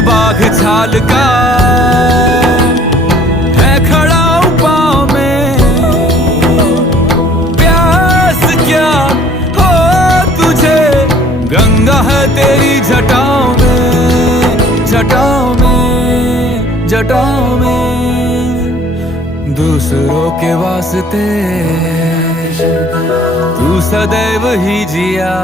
बाघ छाल का है खड़ा पाँव में, प्यास क्या हो तुझे, गंगा है तेरी जटाओं में, जटाओं में, जटाओं में। दूसरों के वास्ते तू सदैव ही जिया।